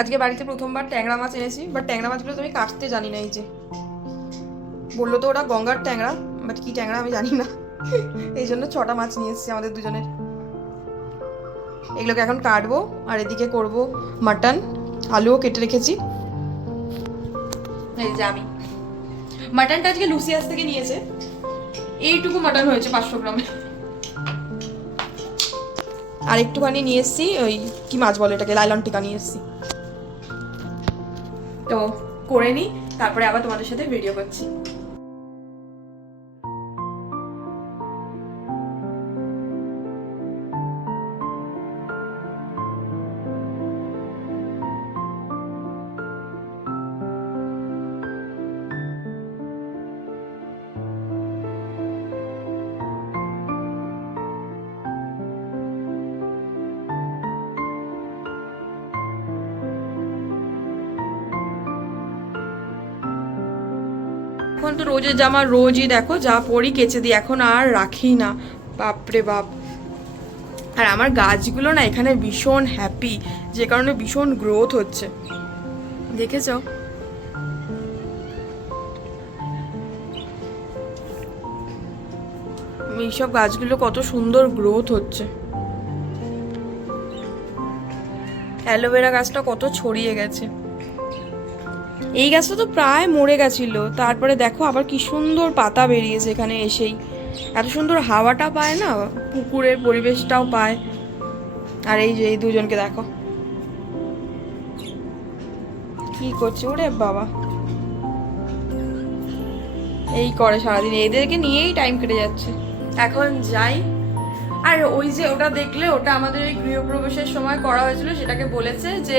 আজকে বাড়িতে প্রথমবার ট্যাংরা মাছ এনেছি, বাট ট্যাংরা মাছগুলো তো আমি কাটতে জানি না। এই যে বললো তো ওরা গঙ্গার ট্যাংরা, বাট কি ট্যাংরা আমি জানি না। এই জন্য 6টা মাছ নিয়ে এসেছি আমাদের দুজনের। এগুলোকে এখন কাটবো, আর এদিকে করব মাটন। আলুও কেটে রেখেছি। এই যে আমি মাটনটা আজকে লুসিয়াস থেকে নিয়েছে। এইটুকু মাটন হয়েছে 500 গ্রামে। আর একটুখানি নিয়ে এসেছি ওই কি মাছ বলে এটাকে, লাইলন টিকা নিয়ে এসেছি। তো করে নিই, তারপরে আবার তোমাদের সাথে ভিডিও করছি। এখন তো রোজের জামা রোজই দেখো যা পরি কেচে দিই, এখন আর রাখি না। বাপরে বাপ। আর আমার গাছগুলো না এখানে ভীষণ হ্যাপি, যে কারণে ভীষণ গ্রোথ হচ্ছে, দেখেছো? এইসব গাছগুলো কত সুন্দর গ্রোথ হচ্ছে। অ্যালোভেরা গাছটা কত ছড়িয়ে গেছে। এই গাছটা তো প্রায় মরে গেছিল, তারপরে দেখো আবার কি সুন্দর পাতা বেরিয়েছে এখানে এসেই। এত সুন্দর হাওয়াটা পায় না, পুকুরের পরিবেশটাও পায়। আর এই যে এই দুজনকে দেখো কি করছে, ওরে বাবা। এই করে সারাদিন, এদেরকে নিয়েই টাইম কেটে যাচ্ছে। এখন যাই। আর ওই যে ওটা দেখলে, ওটা আমাদের ওই গৃহপ্রবেশের সময় করা হয়েছিল, সেটাকে বলেছে যে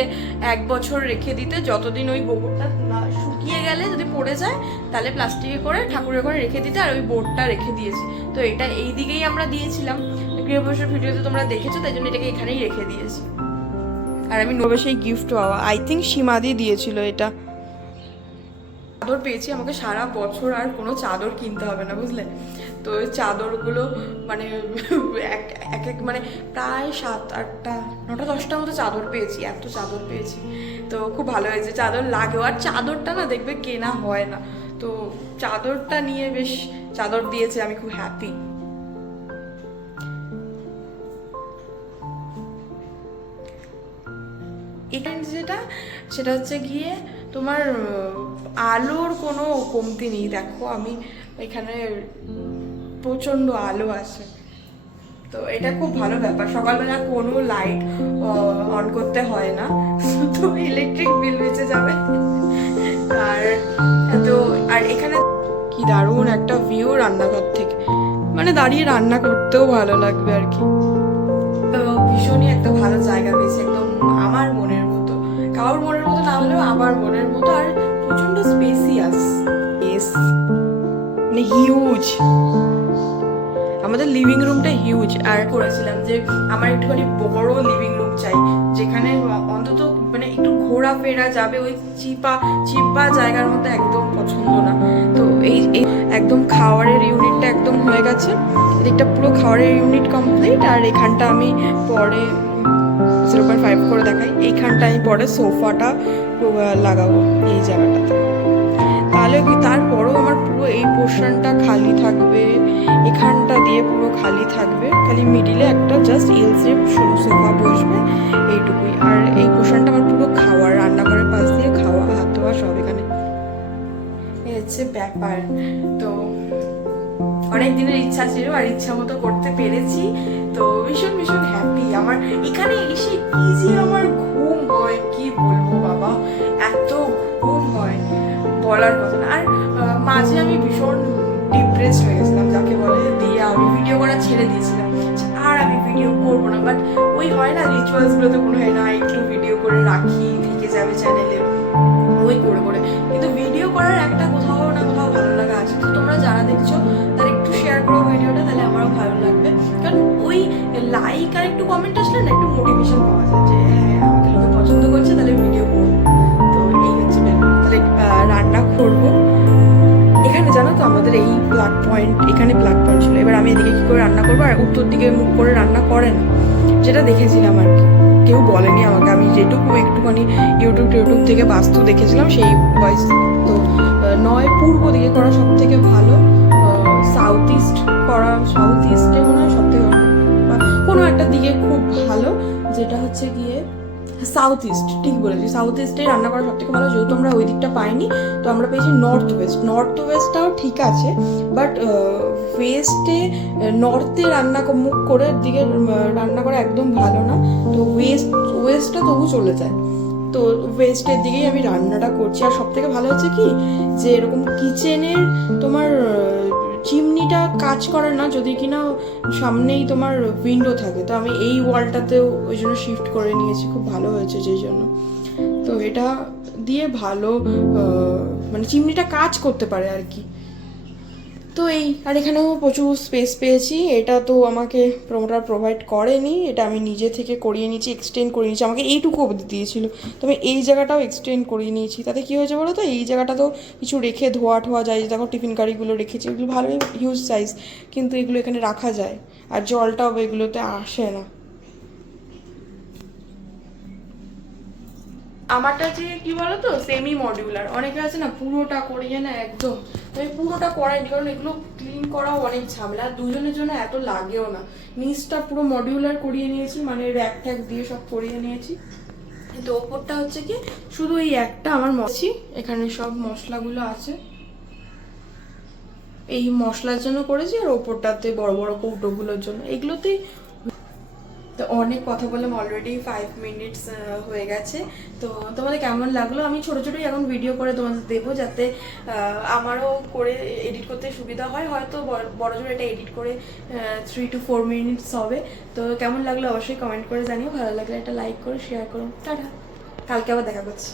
1 বছর রেখে দিতে, যতদিন ওই গোবরটা না শুকিয়ে গেলে যদি পড়ে যায় তাহলে প্লাস্টিকে করে ঠাকুরের ঘরে রেখে দিতে, আর ওই বোর্ডটা রেখে দিয়েছি। তো এটা এই দিকেই আমরা দিয়েছিলাম, গৃহপ্রবেশের ভিডিওতে তোমরা দেখেছো, তাই জন্য এটাকে এখানেই রেখে দিয়েছি। আর আমি নবশেই গিফট পাওয়া, আই থিঙ্ক সীমাদি দিয়েছিল এটা। চাদর পেয়েছি, আমাকে সারা বছর আর কোনো চাদর কিনতে হবে না, বুঝলে? তো ওই চাদরগুলো মানে এক এক মানে প্রায় 7, 8, 9, 10টার মতো চাদর পেয়েছি। এত চাদর পেয়েছি, তো খুব ভালো হয়েছে। চাদর লাগেও, আর চাদরটা না দেখবে কেনা হয় না, তো চাদরটা নিয়ে বেশ, চাদর দিয়েছে, আমি খুব হ্যাপি। এখানে যেটা, সেটা হচ্ছে গিয়ে তোমার আলোর কোনো কমতি নেই। দেখো আমি এখানে প্রচণ্ড আলো আছে, তো এটা খুব ভালো ব্যাপার। সকালবেলা কোনো লাইট অন করতে হয় না, তো ইলেকট্রিক বিল বেঁচে যাবে। আর তো আর এখানে কি দারুণ একটা ভিউ রান্নাঘর থেকে, মানে দাঁড়িয়ে রান্না করতেও ভালো লাগবে আর কি। ভীষণই একটা ভালো জায়গা পেয়েছে, একদম আমার মনের মতো। কারোর মনের মতো না হলেও আমার মনের মতো, আর প্রচন্ড স্পেসিয়াস, মানে হিউজ। আমাদের লিভিং রুমটা হিউজ, আর করেছিলাম যে আমার একটুখানি বড় লিভিং রুম চাই, যেখানে অন্তত মানে একটু ঘোরাফেরা যাবে। ওই চিপা জায়গার মধ্যে একদম পছন্দ না। তো এই একদম খাওয়ারের ইউনিটটা একদম হয়ে গেছে, এদিকটা পুরো খাওয়ারের ইউনিট কমপ্লিট। আর এখানটা আমি পরে 0.5 করে দেখাই, এইখানটা আমি পরে সোফাটা লাগাবো এই জায়গাটাতে। তাহলে কি তারপরেও আমার পুরো এই পোর্শনটা খালি থাকবে, এখানটা দিয়ে পুরো খালি থাকবে, খালি মিডিলে একটা জাস্ট এল শেপ সোফা বসবে, এইটুকুই। আর এই পোর্শনটা আমার পুরো খাওয়ার, রান্নাঘরের পাশ দিয়ে খাওয়া, হাত ধোয়া সব এখানে। এই হচ্ছে ব্যাপার। তো অনেক দিনের ইচ্ছা ছিল, আর ইচ্ছা মতো করতে পেরেছি, তো ভীষণ ভীষণ হ্যাপি। আমার এখানে এসে কি যে আমার ঘুম হয়, কি বলবো বাবা, এত ঘুম হয় বলার কথা না। আর মাঝে আমি ভীষণ ডিপ্রেসড হয়ে গেছিলাম, যাকে বলে, দিয়ে আমি ভিডিও করা ছেড়ে দিয়েছিলাম, আর আমি ভিডিও করবো না। বাট ওই হয় না, রিচুয়ালসগুলোতে মনে হয় না একটু ভিডিও করে রাখি, থেকে যাবে চ্যানেলে, ওই করে। কিন্তু ভিডিও করার একটা কোথাও না কোথাও ভালো লাগা আছে। তো তোমরা যারা দেখছো তারা একটু শেয়ার করো ভিডিওটা, তাহলে আমারও ভালো লাগবে। কারণ ওই লাইক আর একটু কমেন্ট আসলে না একটু মোটিভেশন পাওয়া যায়, যে হ্যাঁ আমাকে লোকে পছন্দ করছে, তাহলে ভিডিও করবো। তো এই হচ্ছে ব্যাপার। তাহলে রান্না করবো। এখানে জানো তো আমাদের এই ব্ল্যাক পয়েন্ট, এখানে ব্ল্যাক পয়েন্ট ছিল। এবার আমি এদিকে কি করে রান্না করবো, আর উত্তর দিকে মুখ করে রান্না করে না, যেটা দেখেছিলাম আর কি। কেউ বলেনি আমাকে, আমি যেটুকু একটুখানি ইউটিউব থেকে বাস্তু দেখেছিলাম সেই ভয়েস। তো নয় পূর্ব দিকে করা সব থেকে ভালো, সাউথ ইস্ট করা, সাউথ ইস্টে মনে হয় সব থেকে কোনো একটা দিকে খুব ভালো, যেটা হচ্ছে গিয়ে সাউথ ইস্ট, ঠিক বলেছি, সাউথ ইস্টে রান্না করা সব থেকে ভালো। যেহেতু আমরা ওই দিকটা পাইনি, তো আমরা পেয়েছি নর্থ ওয়েস্ট। নর্থ ওয়েস্টটাও ঠিক আছে, বাট ওয়েস্টে নর্থে মুখ করে দিকে রান্না করা একদম ভালো না। তো ওয়েস্টটা তবু চলে যায়। তো ওয়েস্টের দিকেই আমি রান্নাটা করছি। আর সব থেকে ভালো হচ্ছে কি, যে এরকম কিচেনের তোমার চিমনিটা কাজ করে না যদি কিনা সামনেই তোমার উইন্ডো থাকে। তো আমি এই ওয়ালটাতেও ওই জন্য শিফট করে নিয়েছি, খুব ভালো হয়েছে যেই জন্য। তো এটা দিয়ে ভালো মানে চিমনিটা কাজ করতে পারে আর কি। তো এই, আর এখানেও প্রচুর স্পেস পেয়েছি। এটা তো আমাকে প্রোমোটার প্রোভাইড করেনি, এটা আমি নিজে থেকে করিয়ে নিয়েছি, এক্সটেন্ড করে নিয়েছি। আমাকে এইটুকু অবধি দিয়েছিল, তো আমি এই জায়গাটাও এক্সটেন্ড করিয়ে নিয়েছি। তাতে কী হয়েছে বলো তো, এই জায়গাটা তো কিছু রেখে ধোয়া যায়, দেখো টিফিন কারিগুলো রেখেছি, এগুলো ভালোই হিউজ সাইজ, কিন্তু এগুলো এখানে রাখা যায়, আর জলটাও এগুলোতে আসে না। আমারটা যে কি বলতো সেমি মডিউলার, অনেকে আছে না পুরোটা করিয়ে না একদম, আমি পুরোটা করাইনি, কারণ এগুলো ক্লিন করাও অনেক ঝামেলা, আর দুজনের জন্য এত লাগেও না। নিচটা পুরো মডিউলার করিয়ে নিয়েছি, মানে র্যাক ট্যাক দিয়ে সব করিয়ে নিয়েছি। কিন্তু ওপরটা হচ্ছে কি শুধু এই একটা আমার মশি, এখানে সব মশলাগুলো আছে, এই মশলার জন্য করেছি, আর ওপরটাতে বড় বড় কৌটোগুলোর জন্য, এগুলোতেই। তো অনেক কথা বললাম, অলরেডি 5 মিনিটস হয়ে গেছে। তো তোমাদের কেমন লাগলো? আমি ছোটো ছোটোই এখন ভিডিও করে তোমাদের দেবো, যাতে আমারও করে এডিট করতে সুবিধা হয়। হয়তো বড় জোর এটা এডিট করে 3 to 4 মিনিটস হবে। তো কেমন লাগলো অবশ্যই কমেন্ট করে জানিও, ভালো লাগলে একটা লাইক করো, শেয়ার করো। টাটা, কালকে আবার দেখা করছি।